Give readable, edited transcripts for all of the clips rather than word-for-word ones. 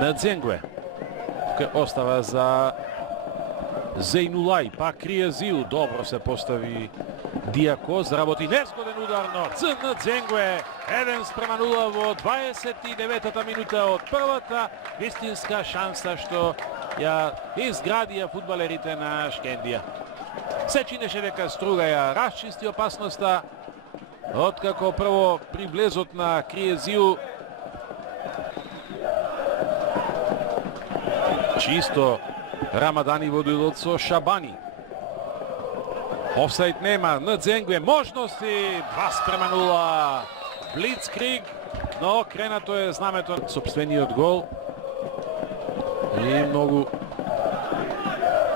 Надзенгве остава за Зейнулај, пак Кријазиу, добро се постави Дијако, заработи незгоден удар, но Надзенгве 1:0 во 29-та минута од првата вистинска шанса што ја изградија фудбалерите на Шкендија. Се чинеше дека Струга ја расчисти опасноста, откако прво при влезот на Кријазиу чисто Рамадани во дуелот со Шабани. Офсайд нема, Надзенгве можности, 2:0. Блицкриг, но кренато е знамето сопствениот гол. И многу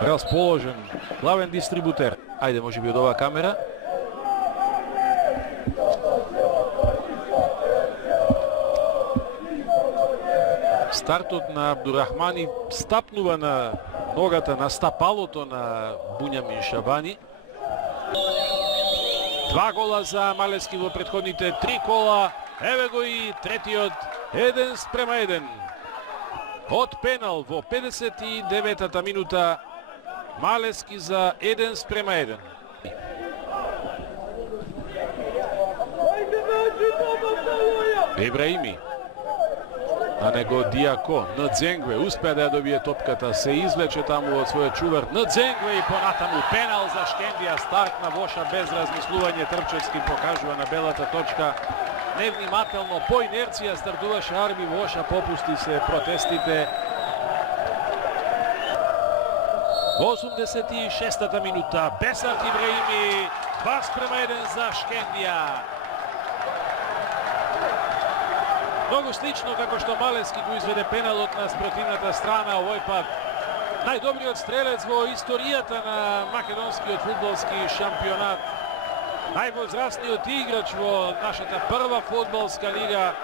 расположен главен дистрибутер. Ајде, може би од оваа камера. Стартот на Абдурахмани стапнува на ногата, на стапалото на Буњамин Шабани. 2 гола за Малески во претходните 3 кола. Еве го и третиот, 1:1. Од пенал во 59-та минута. Малески за 1:1. Ибраими. На него Дијако, Надзенгве успеа да ја добие топката, се извлече таму од својот чувар. Надзенгве и понатаму пенал за Шкендија, старт на Воша без размислување. Трпчевски покажува на белата точка. Невнимателно, по инерција стартуваше Арби Воша, попусти се протестите. 86-та минута, Бесарт Ибраими, 2:1 за Шкендија. Многу слично како што Малески го изведе пеналот на спротивната страна, овој пат најдобриот стрелец во историјата на македонскиот фудбалски шампионат. Највозрастниот играч во нашата прва фудбалска лига.